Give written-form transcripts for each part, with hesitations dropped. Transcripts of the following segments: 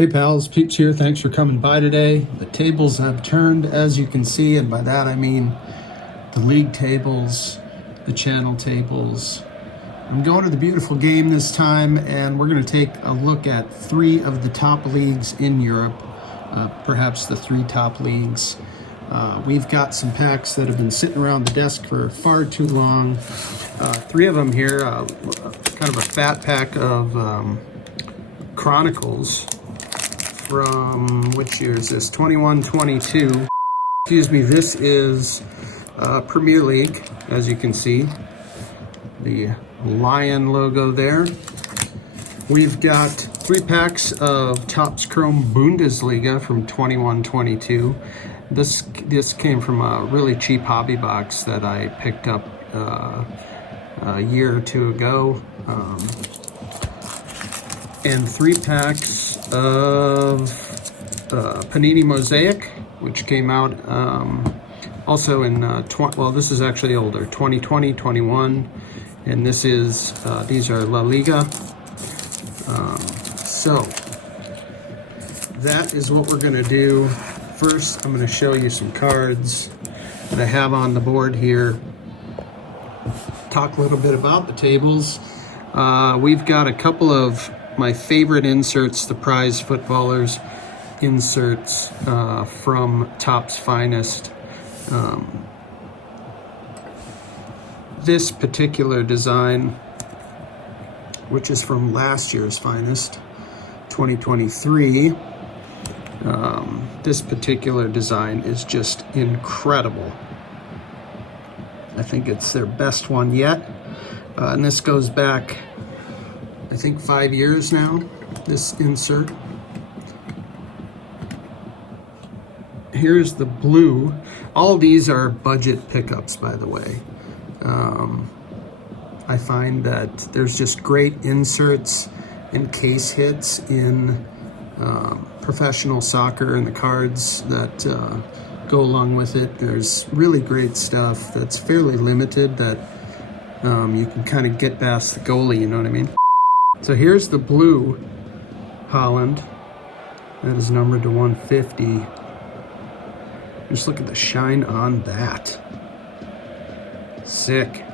Hey pals, Peach here. Thanks for coming by today. The tables have turned, as you can see, and by that I mean the league tables, the channel tables. I'm going to the beautiful game this time, and we're going to take a look at 3 of the top leagues in Europe, perhaps the 3 top leagues. We've got some packs that have been sitting around the desk for far too long. 3 of them here, kind of a fat pack of Chronicles. From which year is this? 21-22. Excuse me, this is Premier League, as you can see. The lion logo there. We've got 3 packs of Topps Chrome Bundesliga from 21-22. This came from a really cheap hobby box that I picked up a year or 2 ago. And 3 packs of Panini Mosaic, which came out also in well, this is actually older, 2020, 21, and this is these are La Liga. So that is what we're going to do. First, I'm going to show you some cards that I have on the board here. Talk a little bit about the tables. We've got a couple of my favorite inserts, the prize footballers inserts from Topps Finest. This particular design, which is from last year's Finest, 2023, this particular design is just incredible. I think it's their best one yet. And this goes back, I think, 5 years now, this insert. Here's the blue. All these are budget pickups, by the way. I find that there's just great inserts and case hits in professional soccer and the cards that go along with it. There's really great stuff that's fairly limited that you can kind of get past the goalie, you know what I mean? So here's the blue Holland. That is numbered to 150. Just look at the shine on that. Sick.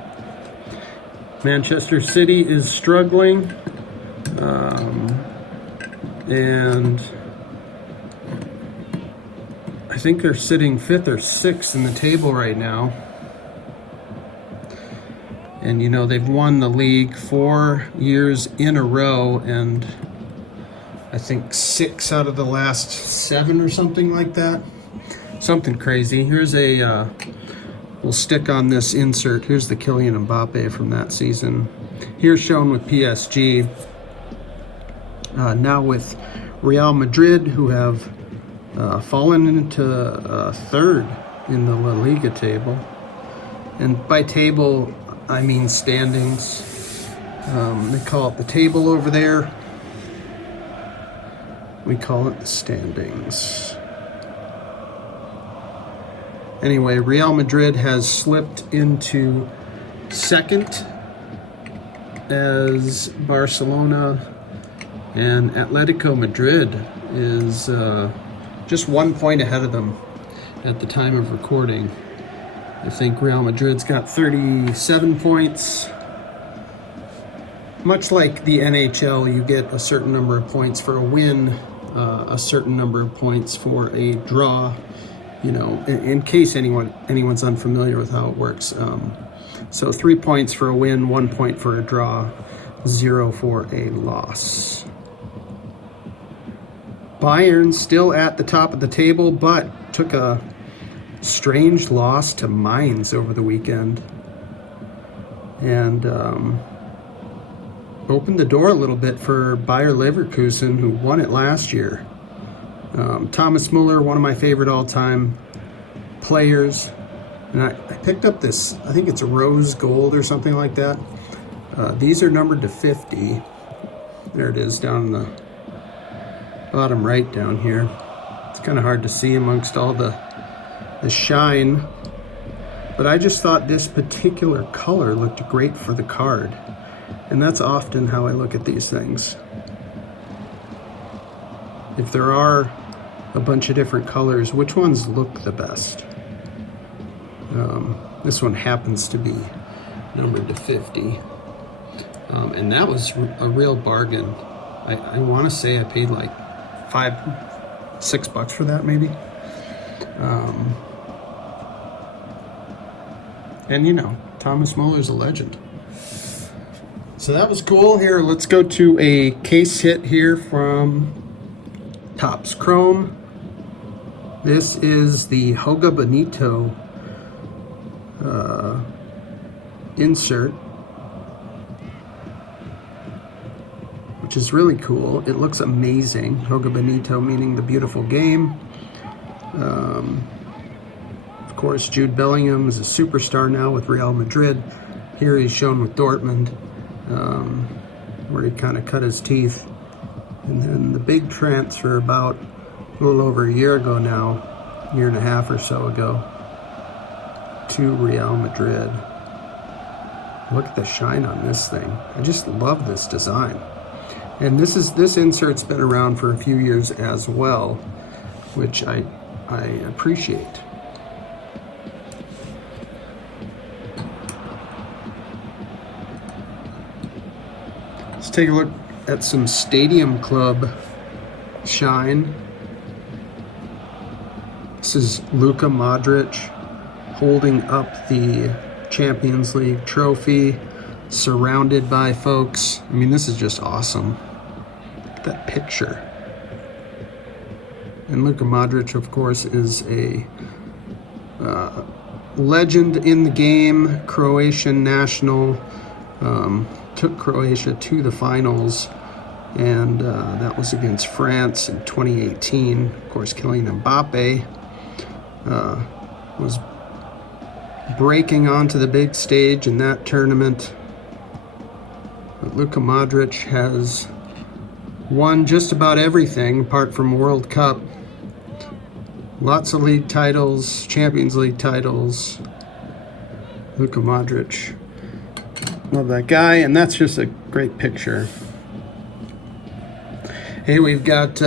Manchester City is struggling. And I think they're sitting 5th or 6th in the table right now. And you know, they've won the league 4 years in a row, and I think 6 out of the last 7 or something like that. Something crazy. Here's a, we'll stick on this insert. Here's the Kylian Mbappe from that season. Here's shown with PSG. Now with Real Madrid, who have fallen into 3rd in the La Liga table. And by table, I mean standings. They call it the table over there. We call it the standings. Anyway, Real Madrid has slipped into 2nd as Barcelona, and Atletico Madrid is just 1 point ahead of them at the time of recording. I think Real Madrid's got 37 points. Much like the NHL, you get a certain number of points for a win, a certain number of points for a draw. You know, in case anyone's unfamiliar with how it works. So 3 points for a win, 1 point for a draw, 0 for a loss. Bayern still at the top of the table, but took a strange loss to Mainz over the weekend, and opened the door a little bit for Bayer Leverkusen, who won it last year. Thomas Muller, one of my favorite all-time players, and I picked up this, I think it's a rose gold or something like that. These are numbered to 50. There it is down in the bottom right down here. It's kind of hard to see amongst all the shine, but I just thought this particular color looked great for the card, and that's often how I look at these things. if there are a bunch of different colors, which ones look the best? This one happens to be numbered to 50. And that was a real bargain. I want to say I paid like $6 for that, maybe. And you know, Thomas Muller's a legend. So that was cool. Here, let's go to a case hit here from Topps Chrome. This is the Hoga Bonito insert, which is really cool. It looks amazing. Hoga Bonito meaning the beautiful game. Of course, Jude Bellingham is a superstar now with Real Madrid. Here he's shown with Dortmund, where he kind of cut his teeth. And then the big transfer about a little over a year ago now, year and a half or so ago, to Real Madrid. Look at the shine on this thing. I just love this design. And this insert's been around for a few years as well, which I appreciate. Let's take a look at some Stadium Club shine. This is Luka Modric holding up the Champions League trophy, surrounded by folks. I mean, this is just awesome. Look at that picture. And Luka Modric, of course, is a legend in the game, Croatian national, took Croatia to the finals, and that was against France in 2018. Of course, Kylian Mbappe was breaking onto the big stage in that tournament. But Luka Modric has won just about everything apart from World Cup. Lots of league titles, Champions League titles. Luka Modric. Love that guy, and that's just a great picture. Hey, we've got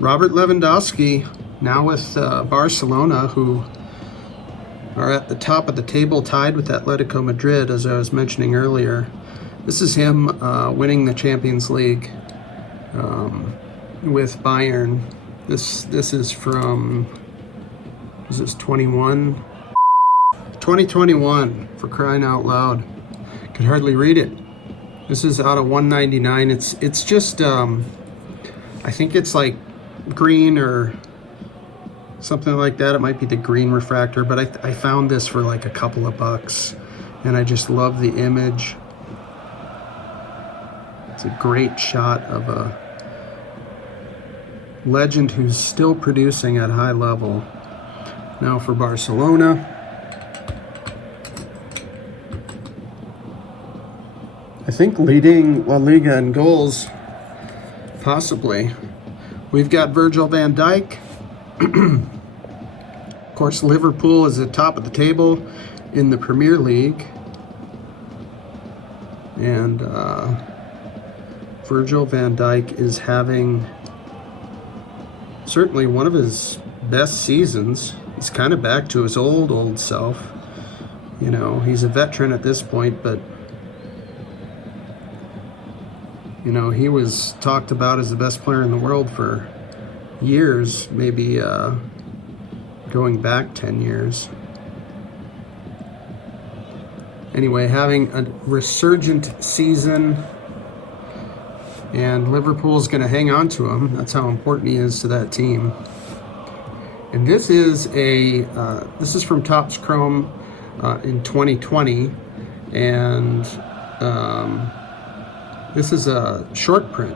Robert Lewandowski now with Barcelona, who are at the top of the table, tied with Atletico Madrid, as I was mentioning earlier. This is him winning the Champions League with Bayern. This is from, is this 21? 2021, for crying out loud. Could hardly read it. This is out of 199. It's just, I think it's like green or something like that. It might be the green refractor, but I found this for like a couple of bucks, and I just love the image. It's a great shot of a legend who's still producing at high level. Now for Barcelona, I think leading La Liga in goals, possibly. We've got Virgil van Dijk. Of course, Liverpool is at the top of the table in the Premier League. And Virgil van Dijk is having certainly one of his best seasons. He's kind of back to his old self. You know, he's a veteran at this point, but you know, he was talked about as the best player in the world for years, maybe going back 10 years. Anyway, having a resurgent season, and Liverpool's going to hang on to him. That's how important he is to that team. And this is from Topps Chrome in 2020, and this is a short print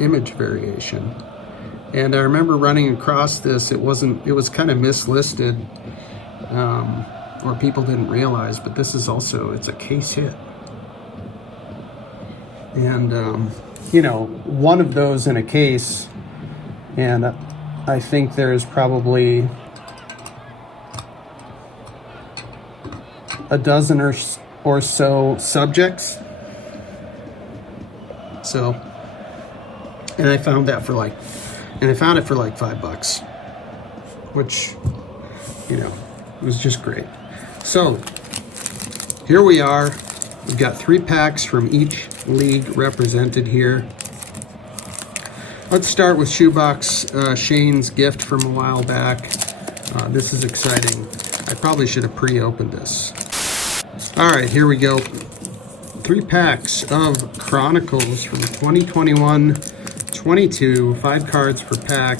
image variation. And I remember running across this. It was kind of mislisted, or people didn't realize, but this is also, it's a case hit. And, you know, one of those in a case, and I think there's probably a dozen or so subjects. So, and I found that for like And I found it for like $5, which, you know, was just great. So here we are. We've got 3 packs from each league represented here. Let's start with Shoebox Shane's gift from a while back. This is exciting. I probably should have pre-opened this. All right, here we go. 3 packs of Chronicles from 2021-22, 5 cards per pack.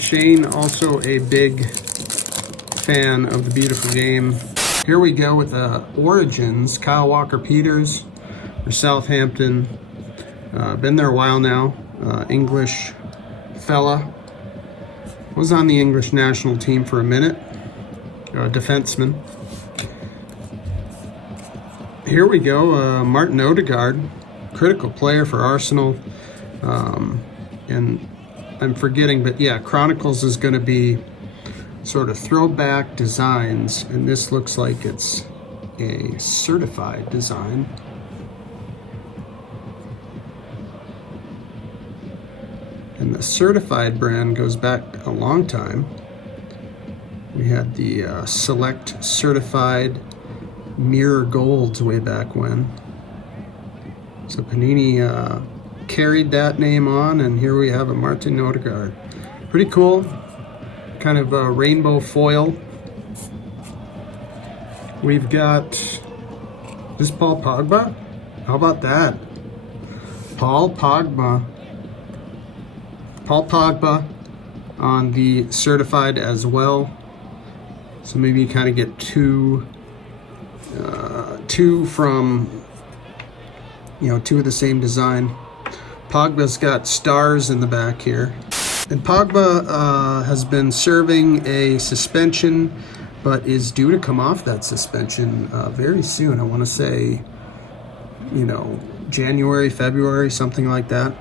Shane, also a big fan of the beautiful game. Here we go with Origins, Kyle Walker-Peters for Southampton. Been there a while now. English fella. Was on the English national team for a minute. Defenseman. Here we go, Martin Odegaard, critical player for Arsenal. And I'm forgetting, but yeah, Chronicles is going to be sort of throwback designs, and this looks like it's a certified design. And the certified brand goes back a long time. We had the Select Certified Mirror Golds way back when. So Panini carried that name on, and here we have a Martin Odegaard. Pretty cool. Kind of a rainbow foil. We've got this Paul Pogba. How about that? Paul Pogba on the certified as well. So maybe you kind of get two from, two of the same design. Pogba's got stars in the back here. And Pogba has been serving a suspension, but is due to come off that suspension very soon. I want to say, January, February, something like that.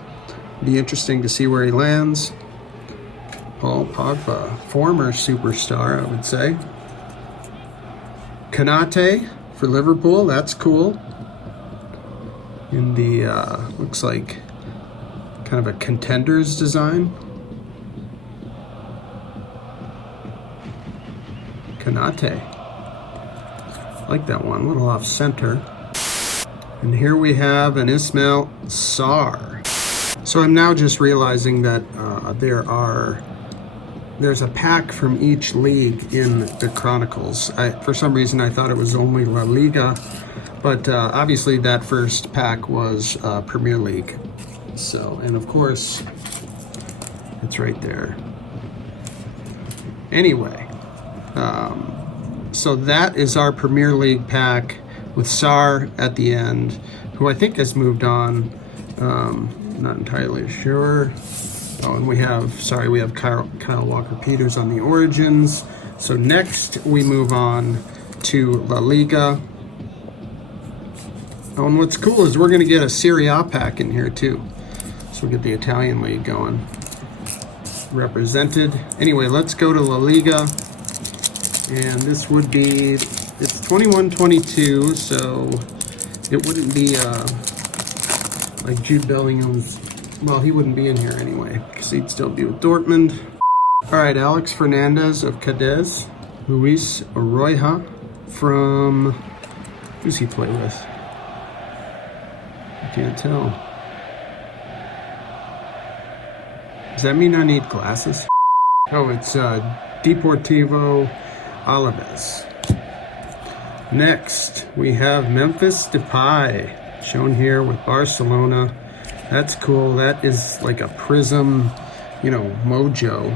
Be interesting to see where he lands. Paul Pogba, former superstar, I would say. Konate for Liverpool, that's cool. In the, looks like kind of a Contenders design. Konate. Like that one, a little off center. And here we have an Ismail Sarr. So I'm now just realizing that there's a pack from each league in the Chronicles. For some reason I thought it was only La Liga, but obviously that first pack was Premier League. So, and of course, it's right there. Anyway, so that is our Premier League pack with Sarr at the end, who I think has moved on. Not entirely sure. Oh, and we have Kyle Walker-Peters on the Origins. So next we move on to La Liga. Oh, and what's cool is we're going to get a Serie A pack in here too. So we get the Italian league going. Represented. Anyway, let's go to La Liga. And this would be, it's 21-22, so it wouldn't be like Jude Bellingham's. Well, he wouldn't be in here anyway, because he'd still be with Dortmund. All right, Alex Fernandez of Cadiz. Luis Arroyo from, who's he play with? I can't tell. Does that mean I need glasses? Oh, it's Deportivo Alaves. Next, we have Memphis Depay, shown here with Barcelona. That's cool. That is like a prism, mojo.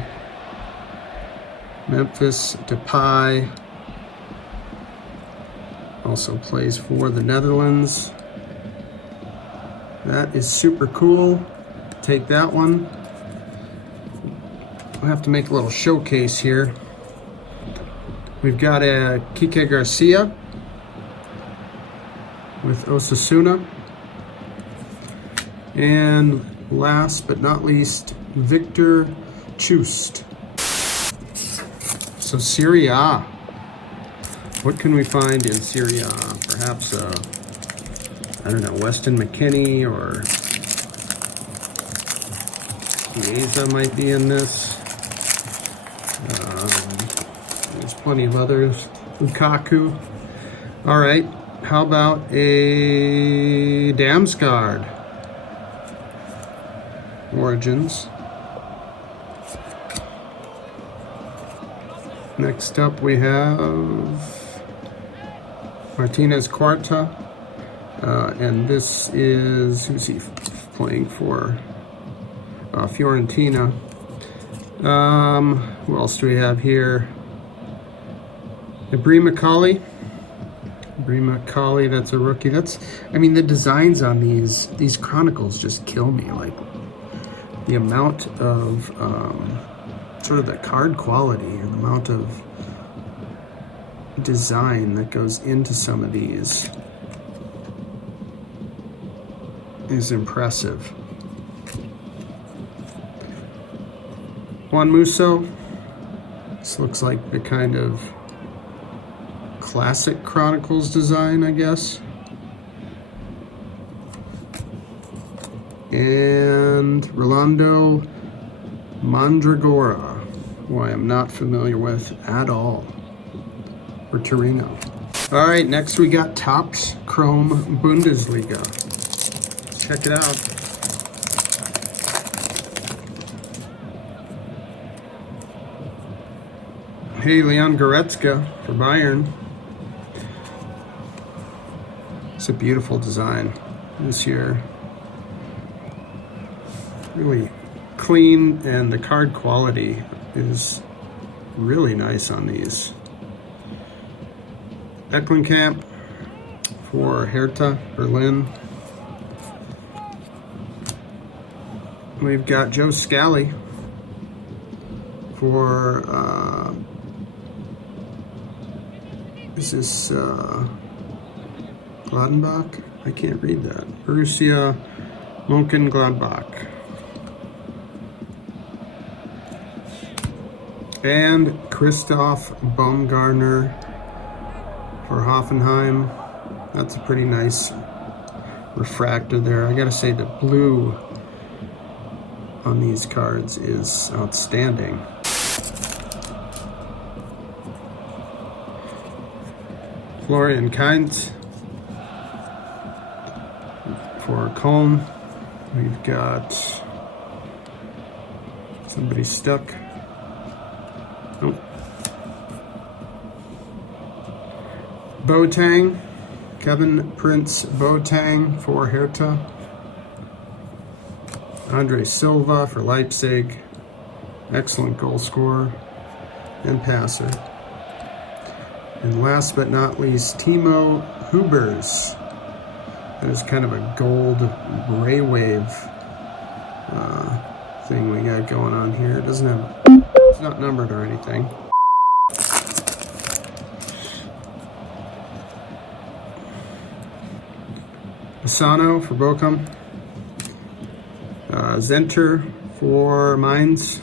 Memphis Depay also plays for the Netherlands. That is super cool. Take that one. I'll have to make a little showcase here. We've got a Kike Garcia with Osasuna. And last but not least, Victor Chust. So Serie A. What can we find in Serie A? Perhaps, Weston McKennie or Chiesa might be in this. There's plenty of others. Lukaku. All right. How about a Damsgaard? Origins. Next up we have Martinez Quarta. And this is, who's he playing for? Fiorentina. Who else do we have here? Ibrahimovic. Ibrahimovic, that's a rookie. I mean, the designs on these Chronicles just kill me. Like, the amount of, sort of the card quality and the amount of design that goes into some of these is impressive. Juan Musso. This looks like the kind of classic Chronicles design, I guess. And Rolando Mandragora, who I am not familiar with at all, for Torino. All right, next we got Topps Chrome Bundesliga. Check it out. Hey, Leon Goretzka for Bayern. It's a beautiful design this year. Really clean, and the card quality is really nice on these. Eckelenkamp for Hertha Berlin. We've got Joe Scally for is this Gladbach? I can't read that. Borussia Mönchengladbach. And Christoph Baumgartner for Hoffenheim. That's a pretty nice refractor there. I gotta say, the blue on these cards is outstanding. Florian Kainz for Köln. We've got somebody stuck. Oh. Boateng, Kevin Prince Boateng for Hertha. Andre Silva for Leipzig. Excellent goal scorer and passer. And last but not least, Timo Hubers. That is kind of a gold ray wave thing we got going on here. It doesn't have, it's not numbered or anything. Asano for Bochum. Zenter for Mainz.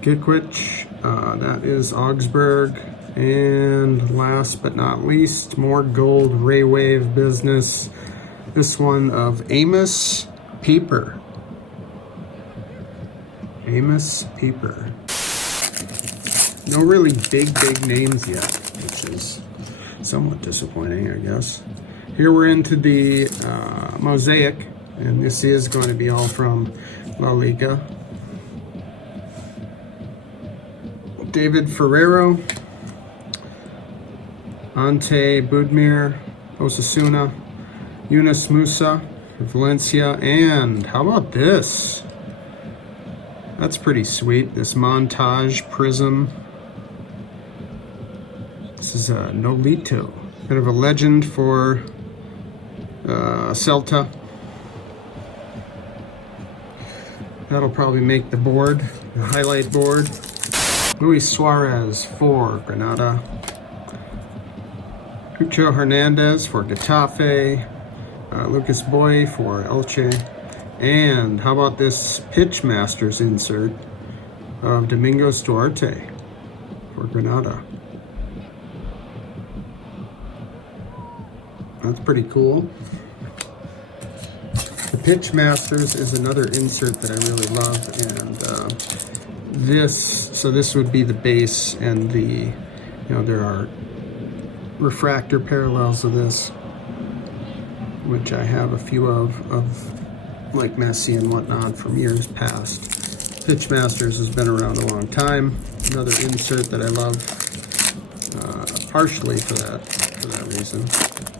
Gikwich, that is Augsburg. And last but not least, more gold ray wave business. This one of Amos Pieper. Amos Pieper. No really big names yet, which is somewhat disappointing, I guess. Here we're into the mosaic, and this is going to be all from La Liga. David Ferrero, Ante Budimir, Osasuna, Yunus Musa, Valencia, and how about this? That's pretty sweet, this Montage Prism. This is a Nolito, bit of a legend for Celta. That'll probably make the board, the highlight board. Luis Suarez for Granada. Cucho Hernandez for Getafe. Lucas Boy for Elche. And how about this Pitch Masters insert of Domingos Duarte for Granada. That's pretty cool. Pitch Masters is another insert that I really love, and this would be the base, and there are refractor parallels of this, which I have a few of like Messi and whatnot from years past. Pitch Masters has been around a long time. Another insert that I love, partially for that reason.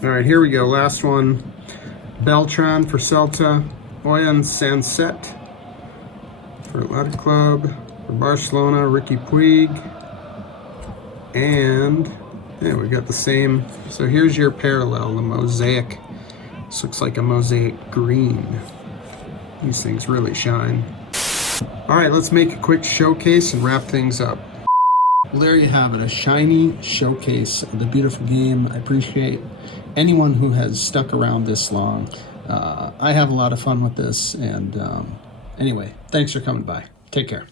All right, here we go. Last one. Beltran for Celta. Oyan Sanset for Athletic Club. For Barcelona, Ricky Puig. And yeah, we got the same. So here's your parallel, the mosaic. This looks like a mosaic green. These things really shine. All right, let's make a quick showcase and wrap things up. Well, there you have it, a shiny showcase of the beautiful game. I appreciate anyone who has stuck around this long. I have a lot of fun with this, and anyway, thanks for coming by. Take care.